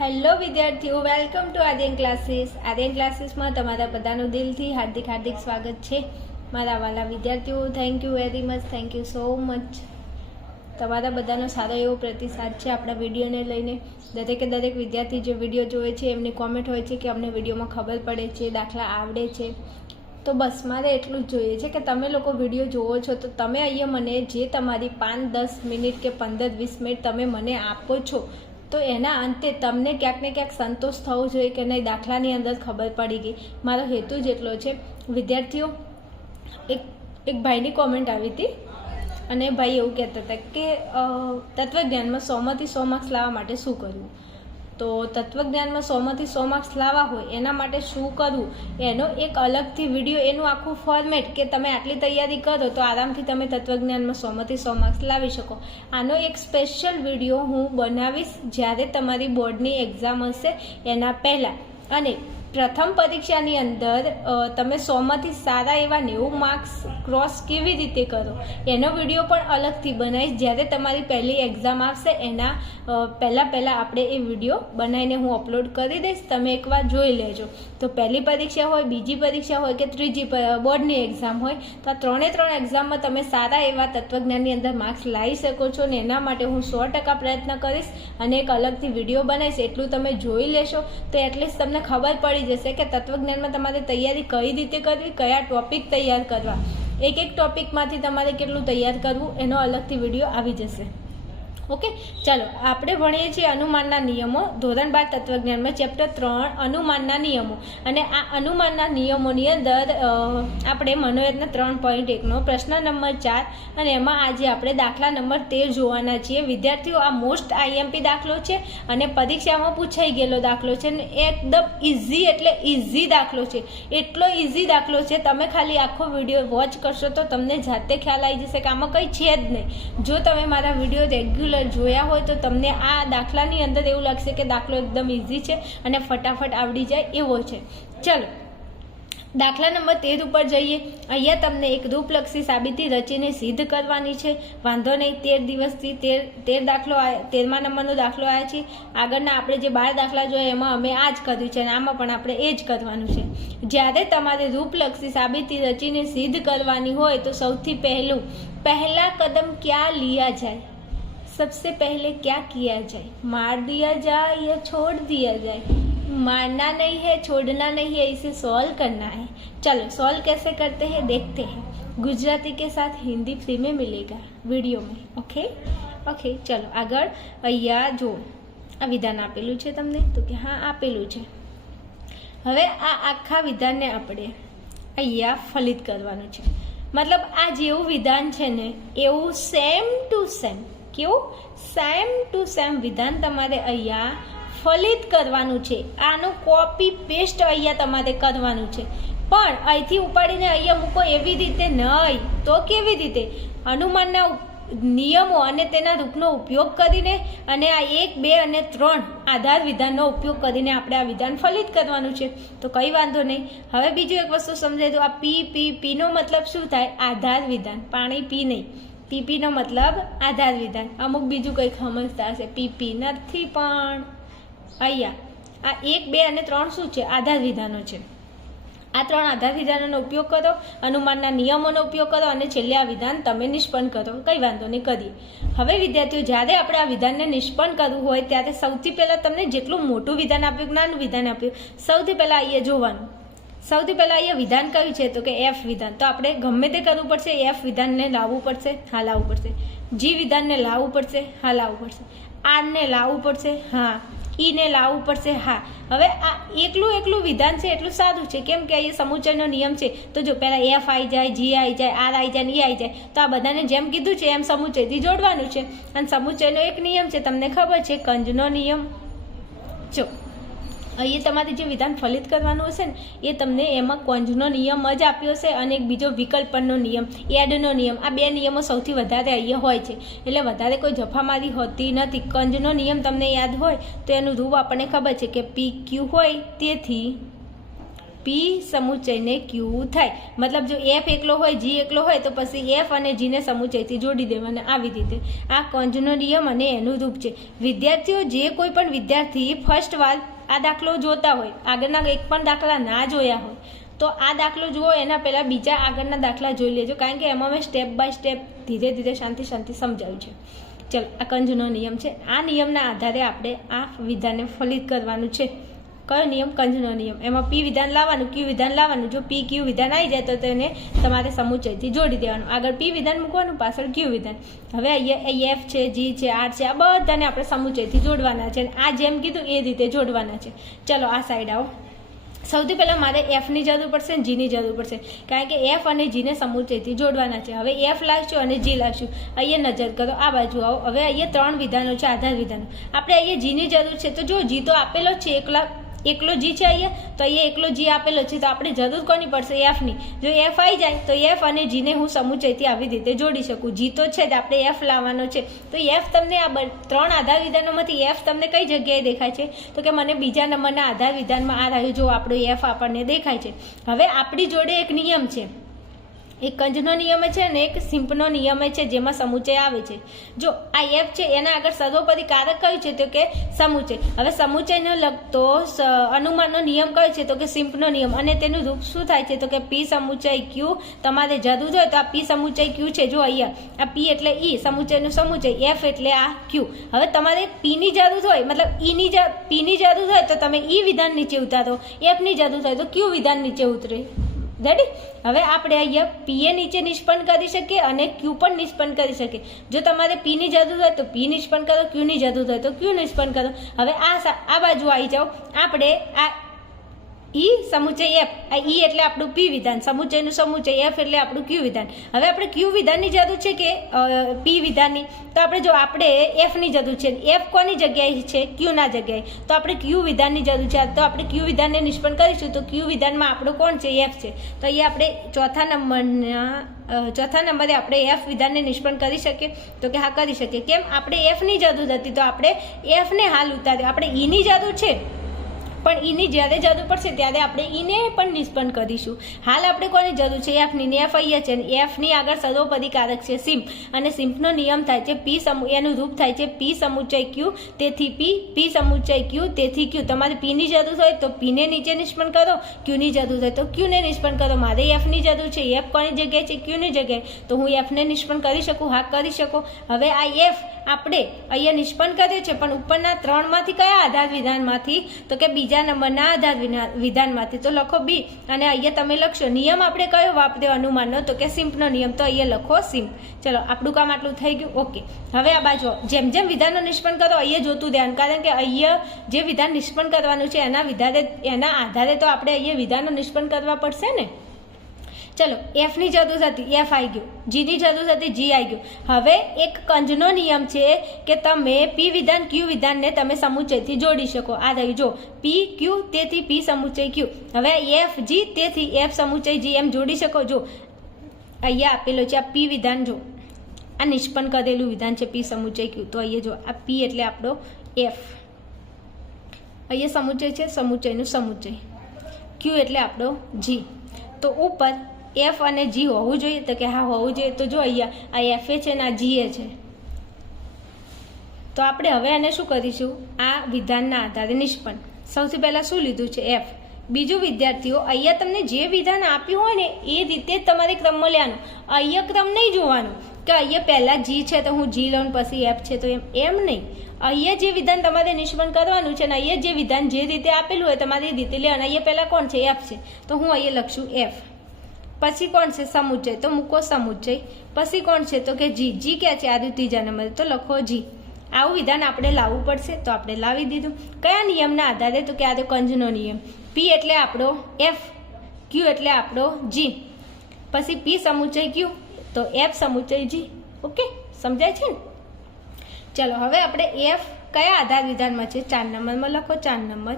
Hello વિદ્યાર્થીઓ, welcome to Aryan classes. Aryan ક્લાસીસમાં તમારા બધાનું દિલથી હાર્દિક સ્વાગત છે. મારા વાલા વિદ્યાર્થીઓ, thank you very much, thank you so much. તમારા બધાનો સારો એવો પ્રતિસાદ છે આપણા વિડીયોને લઈને. દરેક વિદ્યાર્થી જે વિડીયો જોવે છે એમની કોમેન્ટ હોય છે કે અમને વિડીયોમાં ખબર પડે છે, દાખલા આવડે છે. તો બસ મારે એટલું જ જોઈએ છે કે તમે લોકો વિડીયો જુઓ છો તો તમે અહીંયા મને જે તમારી 5-10 મિનિટ કે 15-20 મિનિટ તમે મને આપો છો તો એના અંતે તમને ક્યાંક ને ક્યાંક સંતોષ થવો જોઈએ કે નહીં, દાખલાની અંદર ખબર પડી ગઈ. મારો હેતુ જ એટલો છે. વિદ્યાર્થીઓ, એક ભાઈની કોમેન્ટ આવી હતી અને ભાઈ એવું કહેતા હતા કે તત્વજ્ઞાનમાં 100માંથી 100 માર્ક્સ લાવવા માટે શું કરવું. તો તત્વજ્ઞાનમાં 100માંથી 100 માર્ક્સ લાવવા હોય એના માટે શું કરવું એનો એક અલગથી વિડીયો, એનું આખું ફોર્મેટ કે તમે આટલી તૈયારી કરો તો આરામથી તમે તત્વજ્ઞાનમાં 100માંથી 100 માર્ક્સ લાવી શકો. આનો એક સ્પેશિયલ વિડીયો હું બનાવીશ જ્યારે તમારી બોર્ડની એક્ઝામ હશે એના પહેલાં. અને પ્રથમ પરીક્ષાની અંદર તમે 100માંથી સારા એવા 90 માર્ક્સ ક્રોસ કેવી રીતે કરો એનો વિડીયો પણ અલગથી બનાવીશ. જ્યારે તમારી પહેલી એક્ઝામ આવશે એના પહેલાં આપણે એ વિડીયો બનાવીને હું અપલોડ કરી દઈશ. તમે એકવાર જોઈ લેજો. તો પહેલી પરીક્ષા હોય, બીજી પરીક્ષા હોય કે ત્રીજી બોર્ડની એક્ઝામ હોય તો આ ત્રણે એક્ઝામમાં તમે સારા એવા તત્વજ્ઞાનની અંદર માર્ક્સ લાવી શકો છો. ને એના માટે હું 100% પ્રયત્ન કરીશ અને એક અલગથી વિડીયો બનાવીશ. એટલું તમે જોઈ લેશો તો એટલીસ્ટ તમને ખબર પડી જશે કે તત્વજ્ઞાનમાં તમારે તૈયારી કઈ રીતે કરવી, કયા ટોપિક તૈયાર કરવા, એક ટોપિકમાંથી તમારે કેટલું તૈયાર કરવું એનો અલગથી વિડીયો આવી જશે. ઓકે, ચાલો આપણે ભણીએ છીએ અનુમાનના નિયમો. ધોરણ 12 તત્વજ્ઞાનમાં ચેપ્ટર 3 અનુમાનના નિયમો. અને આ અનુમાનના નિયમોની અંદર આપણે મનોયત્ન 3.1નો પ્રશ્ન નંબર 4 અને એમાં આજે આપણે દાખલા નંબર 13 જોવાના છીએ. વિદ્યાર્થીઓ, આ મોસ્ટ આઈએમપી દાખલો છે અને પરીક્ષામાં પૂછાઈ ગયેલો દાખલો છે અને એકદમ ઇઝી, એટલે ઇઝી દાખલો છે. એટલો ઇઝી દાખલો છે, તમે ખાલી આખો વિડીયો વોચ કરશો તો તમને જાતે ખ્યાલ આવી જશે કે આમાં કંઈ છે જ નહીં. જો તમે મારા વિડીયો રેગ્યુલર જોયા હોય તો તમને આ દાખલાની અંદર એવું લાગશે કે દાખલો એકદમ ઇઝી છે અને ફટાફટ આવડી જાય એવો છે. ચલો દાખલા નંબર 13 ઉપર જઈએ. અહીંયા તમને એક રૂપલક્ષી સાબિતી રચીને સિદ્ધ કરવાની છે. વાંધો નહીં, 13 દિવસથી 13 દાખલો 13મા નંબરનો દાખલો આવ્યા છે. આગળના આપણે જે 12 દાખલા જોયા એમાં અમે આ જ કર્યું છે અને આમાં પણ આપણે એ જ કરવાનું છે. જ્યારે તમારે રૂપલક્ષી સાબિતી રચીને સિદ્ધ કરવાની હોય તો સૌથી પહેલા કદમ ક્યાં लिया જાય? सबसे पहले क्या किया जाए? मार दिया जाए या छोड़ दिया जाए? मारना नहीं है, छोड़ना नहीं है, इसे सॉल्व करना है. चलो सॉल्व कैसे करते हैं देखते हैं. गुजराती के साथ हिंदी फ्री में मिलेगा वीडियो में. ओके चलो આગળ. અહીંયા જો આ વિધાન આપેલું છે તમને, તો કે હા આપેલું છે. હવે આ આખા વિધાનને આપણે અહીંયા ફલિત કરવાનું છે. મતલબ આ જેવું વિધાન છે ને એવું સેમ ટુ સેમ, કેવું સેમ ટુ સેમ વિધાન તમારે અહીંયા ફલિત કરવાનું છે. આનું કોપી પેસ્ટ અહીંયા તમારે કરવાનું છે. પણ અહીંથી ઉપાડીને અહીંયા મૂકો એવી રીતે નહીં. તો કેવી રીતે? અનુમાનના નિયમો અને તેના રૂપનો ઉપયોગ કરીને અને આ 1, 2 અને 3 આધાર વિધાનનો ઉપયોગ કરીને આપણે આ વિધાન ફલિત કરવાનું છે. તો કંઈ વાંધો નહીં. હવે બીજું એક વસ્તુ સમજાય તો આ પીનો મતલબ શું થાય? આધાર વિધાન. પાણી પી નહીં, પીનો મતલબ આધાર વિધાન. અમુક બીજું કંઈક સમજતા હશે, પી નથી. પણ અહીંયા આ 1, 2 અને 3 શું છે? આધાર વિધાનો છે. આ 3 આધાર વિધાનોનો ઉપયોગ કરો, અનુમાનના નિયમોનો ઉપયોગ કરો અને છેલ્લે આ વિધાન તમે નિષ્પન્ન કરો. કંઈ વાંધો નહીં, કરીએ. હવે વિદ્યાર્થીઓ, જ્યારે આપણે આ વિધાનને નિષ્પન્ન કરવું હોય ત્યારે સૌથી પહેલાં તમને જેટલું મોટું વિધાન આપ્યું, નાનું વિધાન આપ્યું, સૌથી પહેલાં અહીંયા જોવાનું. સૌથી પહેલાં અહીંયા વિધાન કયું છે? તો કે એફ વિધાન. તો આપણે ગમે તે કરવું પડશે. એફ વિધાનને લાવવું પડશે, હા લાવવું પડશે. જી વિધાનને લાવવું પડશે, હા લાવવું પડશે. આરને લાવવું પડશે, હા. ઈને લાવવું પડશે, હા. હવે આ એકલું વિધાન છે એટલું સારું છે. કેમ કે અહીંયા સમુચયનો નિયમ છે. તો જો પહેલાં એફ આવી જાય, જી આવી જાય, આર આવી જાય ને ઈ આવી જાય, તો આ બધાને જેમ કીધું છે એમ સમુચયથી જોડવાનું છે. અને સમુચયનો એક નિયમ છે, તમને ખબર છે, કંજનો નિયમ. જો અહીંયા તમારે જે વિધાન ફલિત કરવાનું હશે ને એ તમને એમાં કંજનો નિયમ જ આપ્યો છે અને એક બીજો વિકલ્પનો નિયમ, એડનો નિયમ. આ 2 નિયમો સૌથી વધારે અહીંયા હોય છે. એટલે વધારે કોઈ જફામારી હોતી નથી. કંજનો નિયમ તમને યાદ હોય તો એનું રૂપ આપણને ખબર છે કે PQ હોય તેથી પી સમુચયને ક્યુ થાય. મતલબ જો એફ એકલો હોય, જી એકલો હોય તો પછી એફ અને જીને સમુચયથી જોડી દેવાના. આવી રીતે આ કંજનો નિયમ અને એનું રૂપ છે. વિદ્યાર્થીઓ, જે કોઈ પણ વિદ્યાર્થી ફર્સ્ટ વાર આ દાખલો જોતા હોય, આગળના એક પણ દાખલા ના જોયા હોય, તો આ દાખલો જુઓ એના પહેલાં બીજા આગળના દાખલા જોઈ લેજો, કારણ કે એમાં મેં સ્ટેપ બાય સ્ટેપ ધીરે ધીરે શાંતિ સમજાવ્યું છે. ચલો, આ કંજનો નિયમ છે. આ નિયમના આધારે આપણે આ વિધાનને ફલિત કરવાનું છે. કયો નિયમ? કંજનો નિયમ. એમાં પી વિધાન લાવવાનું, ક્યુ વિધાન લાવવાનું. જો પી ક્યુ વિધાન આવી જાય તો તેને તમારે સમુચયથી જોડી દેવાનું. આગળ પી વિધાન મૂકવાનું, પાછળ ક્યુ વિધાન. હવે અહીંયા એફ છે, જી છે, આર છે, આ બધાને આપણે સમુચયથી જોડવાના છે. આ જેમ કીધું એ રીતે જોડવાના છે. ચલો આ સાઈડ આવો. સૌથી પહેલાં મારે એફની જરૂર પડશે અને જીની જરૂર પડશે, કારણ કે એફ અને જીને સમુચયથી જોડવાના છે. હવે એફ લાવશું અને જી લાવશું. અહીંયા નજર કરો, આ બાજુ આવો. હવે અહીંયા 3 વિધાનો છે, આધાર વિધાનો. આપણે અહીંયા જીની જરૂર છે, તો જો જી તો આપેલો છે, એકલો જી છે અહીંયા, તો અહીંયા એકલો જી આપેલો છે, તો આપણે જરૂર કોની પડશે? એફની. જો એફ આવી જાય તો એફ અને જીને હું સમુચયથી આવી રીતે જોડી શકું. જી તો છે જ, આપણે એફ લાવવાનો છે. તો એફ તમને આ 3 આધાર વિધાનોમાંથી એફ તમને કઈ જગ્યાએ દેખાય છે? તો કે મને બીજા નંબરના આધાર વિધાનમાં આ રહ્યું, જો આપણો એફ આપણને દેખાય છે. હવે આપણી જોડે એક નિયમ છે, એક કંજનો નિયમ છે અને એક સિમ્પનો નિયમ છે, જેમાં સમુચય આવે છે. જો આ એફ છે એના આગળ સર્વોપરી કારક કયું છે? તો કે સમુચય. હવે સમુચયને લગતો અનુમાનનો નિયમ કયો છે? તો કે સિમ્પનો નિયમ. અને તેનું રૂપ શું થાય છે? તો કે પી સમુચય ક્યુ. તમારે જરૂર હોય તો આ પી સમુચય ક્યુ છે, જો અહીંયા આ પી એટલે ઈ, સમુચયનું સમુચય, એફ એટલે આ ક્યુ. હવે તમારે પીની જરૂર હોય, મતલબ પીની જરૂર હોય તો તમે ઈ વિધાન નીચે ઉતારો, એફની જરૂર હોય તો ક્યુ વિધાન નીચે ઉતરે. રેડી? હવે આપણે અહીંયા પીએ નીચે નિષ્પન્ન કરી શકીએ અને ક્યુ પણ નિષ્પન્ન કરી શકીએ. જો તમારે પીની જરૂર હોય તો પી નિષ્પન્ન કરો, ક્યુની જરૂર હોય તો ક્યુ નિષ્પન્ન કરો. હવે આ બાજુ આવી જાઓ. આપણે આ ઈ સમુચય એફ, આ ઈ એટલે આપણું પી વિધાન, સમુચયનું સમુચય, એફ એટલે આપણું ક્યુ વિધાન. હવે આપણે ક્યુ વિધાનની જરૂર છે કે પી વિધાનની? તો આપણે એફની જરૂર છે. એફ કોની જગ્યાએ છે? ક્યુના જગ્યાએ. તો આપણે ક્યુ વિધાનની જરૂર છે. તો આપણે ક્યુ વિધાનને નિષ્પન્ન કરીશું. તો ક્યુ વિધાનમાં આપણો કોણ છે? એફ છે. તો અહીંયા આપણે ચોથા નંબરે આપણે એફ વિધાનને નિષ્પન્ન કરી શકીએ? તો કે હા, કરી શકીએ. કેમ? આપણે એફની જરૂર હતી, તો આપણે એફને હાલ ઉતાર્યો. આપણે ઈની જરૂર છે, પણ ઈની જ્યારે જરૂર પડશે ત્યારે આપણે ઈને પણ નિષ્પન્ન કરીશું. હાલ આપણે કોની જરૂર છે? એફની. ને એફ અહીંયા છે, અને એફની આગળ સર્વોપરી કારક છે સિમ્પ. અને સિમ્પનો નિયમ થાય છે એનું રૂપ થાય છે પી સમુચય ક્યુ, તેથી પી સમુચય ક્યુ, તેથી ક્યુ. તમારે પીની જરૂર હોય તો પીને નીચે નિષ્પન્ન કરો, ક્યુની જરૂર હોય તો ક્યુને નિષ્પન્ન કરો. મારે એફની જરૂર છે, એફ કોની જગ્યાએ છે? ક્યુની જગ્યાએ. તો હું એફને નિષ્પન્ન કરી શકું? હા, કરી શકો. હવે આ એફ આપણે અહીંયા નિષ્પન્ન કર્યો છે, પણ ઉપરના 3માંથી કયા આધાર વિધાનમાંથી? તો કે બીજા નંબરના આધાર વિધાનમાંથી. તો લખો બી. અને અહીંયા તમે લખશો નિયમ આપણે કયો વાપર્યો અનુમાનનો? તો કે સિમ્પનો નિયમ. તો અહીંયા લખો સિમ્પ. ચલો, આપણું કામ આટલું થઈ ગયું. ઓકે. હવે આ બાજુ જેમ જેમ વિધાનો નિષ્પન્ન કરો અહીંયા જોતું ધ્યાન, કારણ કે અહીંયા જે વિધાન નિષ્પન્ન કરવાનું છે એના આધારે તો આપણે અહીંયા વિધાનો નિષ્પન્ન કરવા પડશે ને. ચલો, એફની જરૂર હતી, એફ આવી ગયું. જીની જરૂર હતી, જી આવી ગયું. હવે એક કંજનો નિયમ છે કે તમે પી વિધાન ક્યુ વિધાનને તમે સમુચયથી જોડી શકો. આ રહ્યું, જો પી ક્યુ, તેથી પી સમુચય ક્યુ. હવે એફ જી, તેથી એફ સમુચય જી, એમ જોડી શકો. જો અહીંયા આપેલો છે આ પી વિધાન, જો આ નિષ્પન્ન કરેલું વિધાન છે પી સમુચય ક્યુ. તો અહીંયા જો આ પી એટલે આપણો એફ, અહીંયા સમુચય છે, સમુચયનું સમુચય, ક્યુ એટલે આપણો જી. તો ઉપર એફ અને જી હોવું જોઈએ? તો કે હા, હોવું જોઈએ. તો જો અહીંયા આ એફ છે ને આ જી છે. તો આપણે હવે આને શું કરીશું? આ વિધાનના આધારે નિષ્પન્ન. સૌથી પહેલાં શું લીધું છે? એફ. બીજું, વિદ્યાર્થીઓ, અહીંયા તમને જે વિધાન આપ્યું હોય ને એ રીતે જ તમારે ક્રમમાં લેવાનું. અહીંયા ક્રમ નહીં જોવાનું કે અહીંયા પહેલાં જી છે તો હું જી લઉં, પછી એફ છે તો એમ નહીં. અહીંયા જે વિધાન તમારે નિષ્પન્ન કરવાનું છે ને અહીંયા જે વિધાન જે રીતે આપેલું હોય તમારી રીતે લેવાનું. અહીંયા પહેલાં કોણ છે? એફ છે. તો હું અહીંયા લખશું એફ. પછી કોણ છે? સમુચય. તો મૂકો સમુચય. પછી કોણ છે? તો કે જી. જી ક્યાં છે? આ ત્રીજા નંબરે. તો લખો જી. આવું વિધાન આપણે લાવવું પડશે, તો આપણે લાવી દીધું. કયા નિયમના આધારે? તો કે આ તો કંજનો નિયમ. પી એટલે આપણો એફ, ક્યુ એટલે આપણો જી. પછી પી સમુચય ક્યુ, તો એફ સમુચય જી. ઓકે, સમજાય છે ને? ચલો, હવે આપણે એફ કયા આધાર વિધાનમાં છે? 4 નંબરમાં લખો 4 નંબર.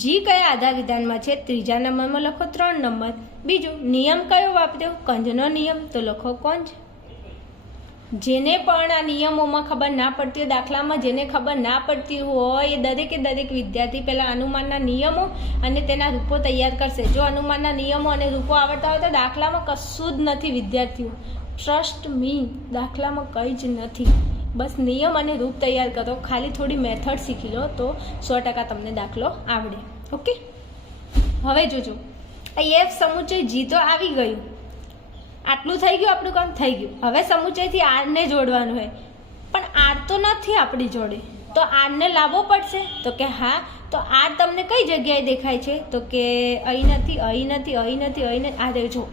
જી કયા આધાર વિધાનમાં છે? 3જા નંબરમાં લખો 3 નંબર. બીજું, નિયમ કયો વાપર્યો? કંજનો નિયમ. તો લખો કંજ. જેને પણ આ નિયમોમાં ખબર ના પડતી હોય, દાખલામાં જેને ખબર ના પડતી હોય એ દરેકે દરેક વિદ્યાર્થી પહેલાં અનુમાનના નિયમો અને તેના રૂપો તૈયાર કરશે. જો અનુમાનના નિયમો અને રૂપો આવડતા હોય તો દાખલામાં કશું જ નથી વિદ્યાર્થીઓ, ટ્રસ્ટ મી, દાખલામાં કંઈ જ નથી. બસ નિયમ અને રૂપ તૈયાર કરો, ખાલી થોડી મેથડ શીખી લો તો 100% તમને દાખલો આવડે. ઓકે, હવે જોજો આ એફ સમુચય જી તો આવી ગયું, આટલું થઈ ગયું, આપણું કામ થઈ ગયું. હવે સમુચયથી આરને જોડવાનું હોય, પણ આર તો નથી આપણી જોડે, તો આરને લાવવો પડશે. તો કે હા, તો આર તમને કઈ જગ્યાએ દેખાય છે? તો કે અહીં નથી, અહીં નથી, અહીં નથી, અહીં નથી, આ જો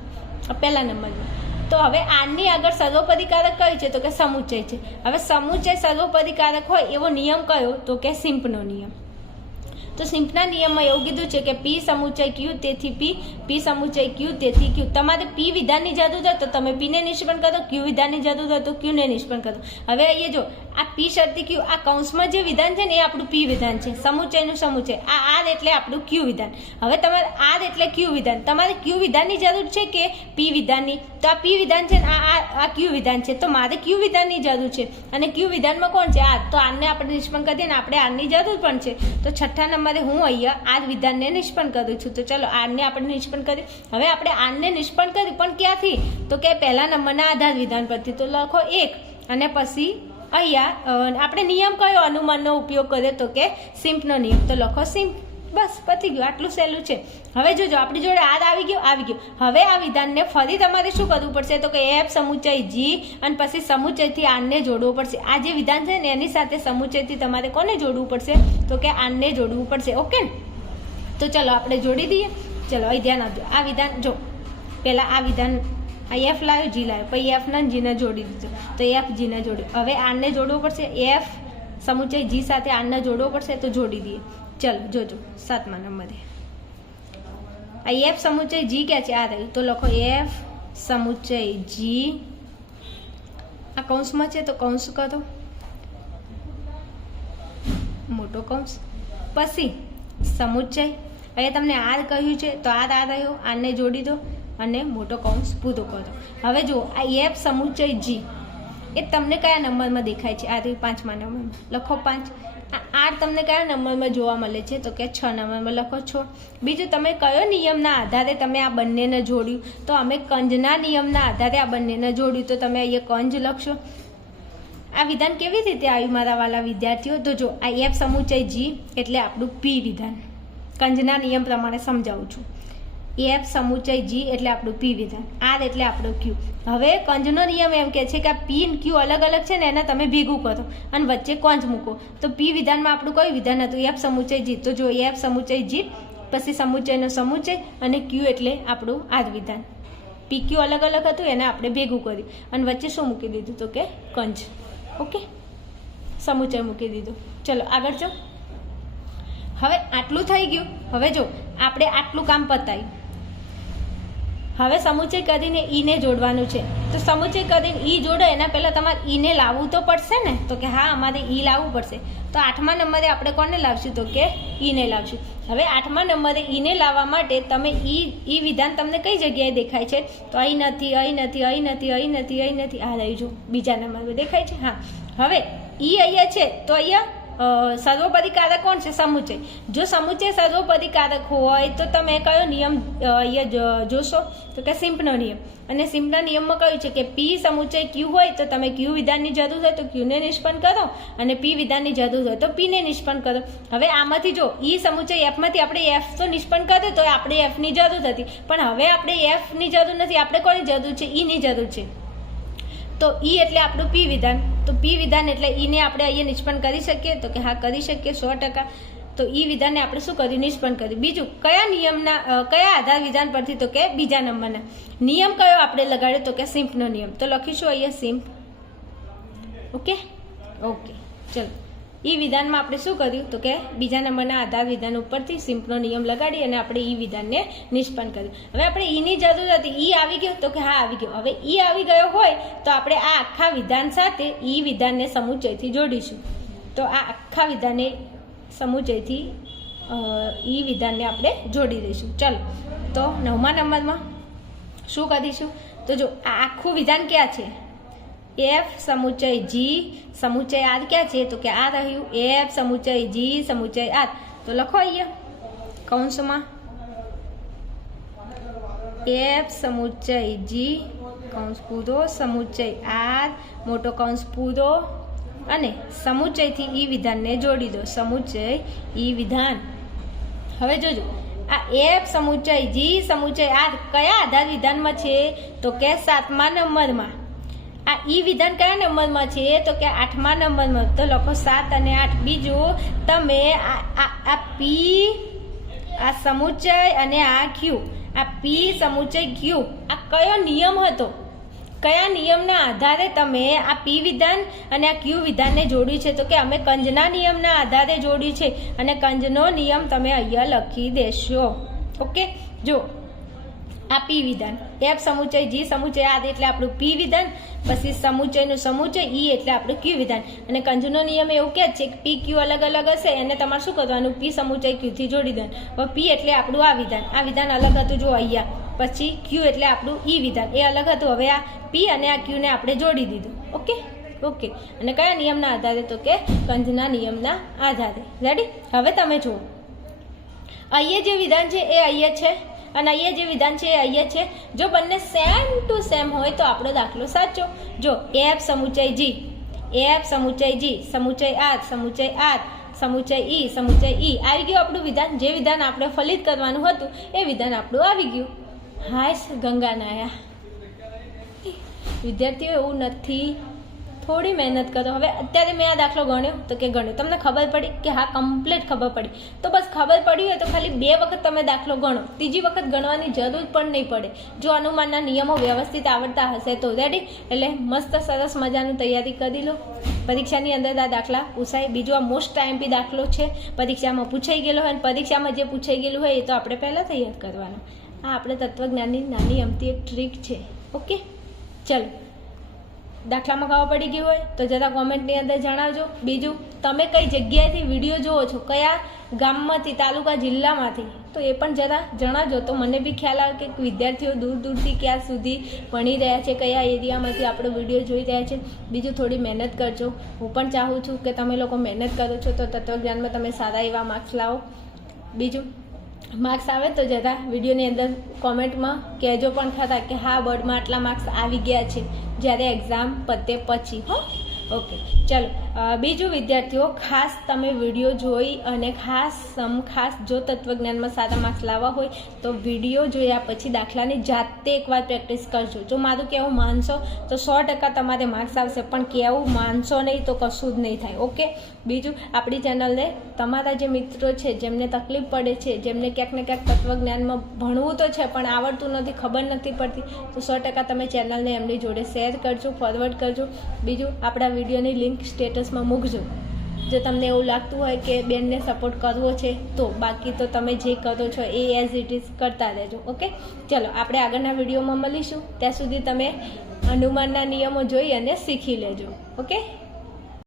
પહેલા નંબરમાં. તો હવે આરની આગળ સર્વોપદીકારક કઈ છે? તો કે સમુચય છે. હવે સમુચય સર્વોપદીકારક હોય એવો નિયમ કયો? તો કે સિમ્પનો નિયમ. તો સિમ્પના નિયમમાં એવું કીધું છે કે પી સમુચય ક્યુ તેથી પી, પી સમુચય ક્યુ તેથી ક્યુ. તમારે પી વિધાનની જરૂર હોય તો તમે પીને નિષ્પન્ન કરો, ક્યુ વિધાનની જરૂર હોય તો ક્યુને નિષ્પન્ન કરો. હવે અહીંયા જો આ પી શરતી ક્યુ, આ કૌંસમાં જે વિધાન છે ને એ આપણું પી વિધાન છે, સમુચયનું સમુચય. આ આર એટલે આપણું ક્યુ વિધાન. હવે તમારે આર એટલે ક્યુ વિધાન, તમારે ક્યુ વિધાનની જરૂર છે કે પી વિધાનની? તો આ પી વિધાન છે ને આ ક્યુ વિધાન છે, તો મારે ક્યુ વિધાનની જરૂર છે. અને ક્યુ વિધાનમાં કોણ છે? આર. તો આરને આપણે નિષ્પન્ન કરીએ ને આપણે આરની જરૂર પણ છે. તો છઠ્ઠા નંબરે હું અહીંયા આર વિધાનને નિષ્પન્ન કરું છું. તો ચલો આરને આપણે નિષ્પન્ન કરીએ. હવે આપણે આરને નિષ્પન્ન કર્યું પણ ક્યાંથી? તો કે પહેલા નંબરના આધાર વિધાન પરથી. તો લખો 1 અને પછી અહીંયા આપણે નિયમ કયો અનુમાનનો ઉપયોગ કર્યો? તો કે સિમ્પનો નિયમ. તો લખો સિમ્પ. બસ પતી ગયું, આટલું સહેલું છે. હવે જોજો આપણી જોડે આર આવી ગયું. હવે આ વિધાનને ફરી તમારે શું કરવું પડશે? તો કે એફ સમુચય જી અને પછી સમુચયથી આરને જોડવું પડશે. આ જે વિધાન છે ને એની સાથે સમુચયથી તમારે કોને જોડવું પડશે? તો કે આરને જોડવું પડશે. ઓકે, તો ચલો આપણે જોડી દઈએ. ચલો અહીં ધ્યાન આપજો. આ વિધાન જો પહેલાં આ વિધાન આ એફ લાવ્યો, જી લાવ્યો, પછી એફના જીને જોડી દીધો. તો એફ જીને જોડ્યું. હવે આરને જોડવું પડશે. એફ સમુચય જી સાથે આરને જોડવો પડશે. તો જોડી દઈએ. ચલો જોજો 7મા નંબરે આ એફ સમુચય જી ક્યાં છે? આ રહ્યું. તો લખો એફ સમુચય જી, આ કૌંસમાં છે તો કૌંસ કરો, મોટો કૌંસ, પછી સમુચય. અહીંયા તમને આર કહ્યું છે તો આર આ રહ્યો, આરને જોડી દો અને મોટો કૌંસ પૂરો કરો. હવે જુઓ આ એફ સમુચય જી એ તમને કયા નંબરમાં દેખાય છે? આ 5મા નંબરમાં. લખો 5. આર તમને કયા નંબરમાં જોવા મળે છે? તો કે 6 નંબરમાં. લખો 6. બીજું તમે કયો નિયમના આધારે તમે આ બંનેને જોડ્યું? તો અમે કંજના નિયમના આધારે આ બંનેને જોડ્યું. તો તમે અહીંયા કંજ લખશો. આ વિધાન કેવી રીતે આવ્યું મારા વાલા વિદ્યાર્થીઓ? તો જો આ એફ સમુચય જી એટલે આપણું પી વિધાન, કંજના નિયમ પ્રમાણે સમજાવું છું. એફ સમુચય જી એટલે આપણું પી વિધાન, આર એટલે આપણું ક્યુ. હવે કંજનો નિયમ એમ કહે છે કે આ પી ક્યુ અલગ અલગ છે ને એને તમે ભેગું કરો અને વચ્ચે કંજ મૂકો. તો પી વિધાનમાં આપણું કયું વિધાન હતું? એફ સમુચય જી. તો જો એફ સમુચય જી પછી સમુચયનો સમુચય અને ક્યુ એટલે આપણું આર વિધાન. પી ક્યુ અલગ અલગ હતું એને આપણે ભેગું કર્યું અને વચ્ચે શું મૂકી દીધું? તો કે કંજ. ઓકે, સમુચય મૂકી દીધું. ચલો આગળ જો. હવે આટલું થઈ ગયું. હવે જો આપણે આટલું કામ પતાવ્યું. હવે સમુચય કરીને ઈને જોડવાનું છે. તો સમુચય કરીને ઈ જોડો એના પહેલાં તમારે ઈને લાવવું તો પડશે ને? તો કે હા, અમારે ઈ લાવવું પડશે. તો 8મા નંબરે આપણે કોને લાવશું? તો કે ઈને લાવશું. હવે 8મા નંબરે ઈને લાવવા માટે તમે ઈ વિધાન તમને કઈ જગ્યાએ દેખાય છે? તો અહીં નથી, અહીં નથી, અહીં નથી, અહીં નથી, અહીં નથી. આ રહી જો બીજા નંબર દેખાય છે. હા, હવે ઈ અહીંયા છે તો અહીંયા સર્વોપદીકારક કોણ છે? સમુચય. જો સમુચય સર્વોપદીકારક હોય તો તમે કયો નિયમ અહીંયા જોશો? તો કે સિમ્પનો નિયમ. અને સિમ્પના નિયમમાં કહ્યું છે કે પી સમુચય ક્યુ હોય તો તમે ક્યુ વિધાનની જરૂર હોય તો ક્યુને નિષ્પન્ન કરો અને પી વિધાનની જરૂર હોય તો પીને નિષ્પન્ન કરો. હવે આમાંથી જો ઈ સમુચય એફમાંથી આપણે એફ તો નિષ્પન્ન કર્યો તો આપણે એફની જરૂર હતી, પણ હવે આપણે એફની જરૂર નથી. આપણે કોની જરૂર છે? ઈની જરૂર છે. તો ઈ એટલે આપણું પી વિધાન. તો પી વિધાન એટલે ઈને આપણે અહીંયા નિષ્પન્ન કરી શકીએ? તો કે હા, કરી શકીએ 100%. તો ઈ વિધાનને આપણે શું કર્યું? નિષ્પન્ન કર્યું. બીજું કયા નિયમના કયા આધાર વિધાન પરથી? તો કે બીજા નંબરના. નિયમ કયો આપણે લગાડ્યો? તો કે સિમ્પનો નિયમ. તો લખીશું અહીંયા સિમ્પ. ઓકે, ચલો. ઈ વિધાનમાં આપણે શું કર્યું? તો કે બીજા નંબરના આધાર વિધાન ઉપરથી સિમ્પનો નિયમ લગાડી અને આપણે ઈ વિધાનને નિષ્પન્ન કર્યું. હવે આપણે ઈની જરૂર હતી. ઈ આવી ગયો? તો કે હા, આવી ગયો. હવે ઈ આવી ગયો હોય તો આપણે આ આખા વિધાન સાથે ઈ વિધાનને સમુચયથી જોડીશું. તો આ આખા વિધાનને સમુચયથી ઈ વિધાનને આપણે જોડી દઈશું. ચાલો, તો 9મા નંબરમાં શું કરીશું? તો જો આ આખું વિધાન ક્યાં છે? એફ સમુચય જી સમુચય આર ક્યાં છે? તો કે આ રહ્યું એફ સમુચય જી સમુચય આર. તો લખો અહીંયા કૌંસમાં એફ સમુચય જી કૌંસ પૂરો સમુચય આર મોટો કૌંસ પૂરો અને સમુચયથી ઈ વિધાનને જોડી દો. સમુચય ઈ વિધાન. હવે જોજો આ એફ સમુચય જી સમુચય આર કયા આધાર વિધાનમાં છે? તો કે 7મા નંબરમાં. આ ઈ વિધાન કયા નંબરમાં છે? તો કે 8મા નંબરમાં. તો લખો 7 અને 8. બીજું તમે આ પી આ સમુચય અને આ ક્યુ આ પી સમુચય ક્યુ આ કયો નિયમ હતો? કયા નિયમના આધારે તમે આ પી વિધાન અને આ ક્યુ વિધાનને જોડ્યું છે? તો કે અમે કંજના નિયમના આધારે જોડ્યું છે અને કંજનો નિયમ તમે અહીંયા લખી દેશો. ઓકે, જો આ પી વિધાન એફ સમુચય જી સમુચય આર એટલે આપણું પી વિધાન, પછી સમુચયનું સમુચય ઈ એટલે આપણું ક્યુ વિધાન. અને કંજનો નિયમ એવું કહે છે કે પી ક્યુ અલગ અલગ હશે અને તમારે શું કરવાનું? પી સમુચય ક્યુથી જોડી દેવાનું. હવે પી એટલે આપણું આ વિધાન અલગ હતું જો અહીંયા. પછી ક્યુ એટલે આપણું ઈ વિધાન એ અલગ હતું. હવે આ પી અને આ ક્યુને આપણે જોડી દીધું. ઓકે. અને કયા નિયમના આધારે? તો કે કંજના નિયમના આધારે. રેડી? હવે તમે જુઓ અહીંયા જે વિધાન છે એ અહીંયા છે અને અહીંયા જે વિધાન છે એ અહીંયા છે. જો બંને સેમ ટુ સેમ હોય તો આપણો દાખલો સાચો. જો એફ સમુચય જી એફ સમુચય જી સમુચય આર સમુચય ઈ આવી ગયું આપણું વિધાન. જે વિધાન આપણે ફલિત કરવાનું હતું એ વિધાન આપણું આવી ગયું. હાશ ગંગા નાયા. વિદ્યાર્થીઓ એવું નથી, થોડી મહેનત કરો. હવે અત્યારે મેં આ દાખલો ગણ્યો તો કે ગણ્યો, તમને ખબર પડી કે હા કમ્પ્લીટ ખબર પડી. તો બસ ખબર પડી હોય તો ખાલી 2 વખત તમે દાખલો ગણો, ત્રીજી વખત ગણવાની જરૂર પણ નહીં પડે જો અનુમાનના નિયમો વ્યવસ્થિત આવડતા હશે તો. રેડી? એટલે મસ્ત સરસ મજાનું તૈયારી કરી લો. પરીક્ષાની અંદર આ દાખલા પૂછાય. બીજું આ મોસ્ટ આઈએમપી દાખલો છે, પરીક્ષામાં પૂછાઈ ગયેલો હોય અને પરીક્ષામાં જે પૂછાઈ ગયેલું હોય એ તો આપણે પહેલાં તૈયાર કરવાનું. આ આપણે તત્વજ્ઞાનની નાની અમથી એક ટ્રીક છે. ઓકે, ચલો દાખલામાં ખબર પડી ગઈ હોય તો જરા કોમેન્ટની અંદર જણાવજો. બીજું તમે કઈ જગ્યાએથી વિડીયો જુઓ છો, કયા ગામમાંથી, તાલુકા, જિલ્લામાંથી, તો એ પણ જરા જણાવજો. તો મને બી ખ્યાલ આવે કે વિદ્યાર્થીઓ દૂર દૂરથી ક્યાં સુધી ભણી રહ્યા છે, કયા એરિયામાંથી આપણો વિડીયો જોઈ રહ્યા છે. બીજું થોડી મહેનત કરજો. હું પણ ચાહું છું કે તમે લોકો મહેનત કરો છો તો તત્વજ્ઞાનમાં તમે સારા એવા માર્ક્સ લાવો. બીજું માર્ક્સ આવે તો જરા વિડીયોની અંદર કોમેન્ટમાં કહેજો પણ ખરા કે હા બોર્ડમાં આટલા માર્ક્સ આવી ગયા છે જ્યારે એક્ઝામ પતે પછી. ઓકે, ચલો બીજું વિદ્યાર્થીઓ ખાસ તમે વિડીયો જોઈ અને ખાસ જો તત્વજ્ઞાનમાં સારા માર્ક્સ લાવવા હોય તો વિડીયો જોયા પછી દાખલાની જાતે એકવાર પ્રેક્ટિસ કરજો. જો મારું કહેવું માનશો તો 100% તમારે માર્ક્સ આવશે, પણ કહેવું માનશો નહીં તો કશું જ નહીં થાય. ઓકે, બીજું આપણી ચેનલને તમારા જે મિત્રો છે જેમને તકલીફ પડે છે, જેમને ક્યાંક ને ક્યાંક તત્વજ્ઞાનમાં ભણવું તો છે પણ આવડતું નથી, ખબર નથી પડતી, તો 100% તમે ચેનલને એમની જોડે શેર કરજો, ફોરવર્ડ કરજો. બીજું આપણા વિડીયોની લિંક સ્ટેટસમાં મૂકજો જો તમને એવું લાગતું હોય કે બેનને સપોર્ટ કરવો છે તો. બાકી તો તમે જે કરો છો એ એઝ ઇટ ઇઝ કરતા રહેજો. ઓકે, ચલો આપણે આગળના વિડીયોમાં મળીશું. ત્યાં સુધી તમે અનુમાનના નિયમો જોઈ અને શીખી લેજો. ઓકે.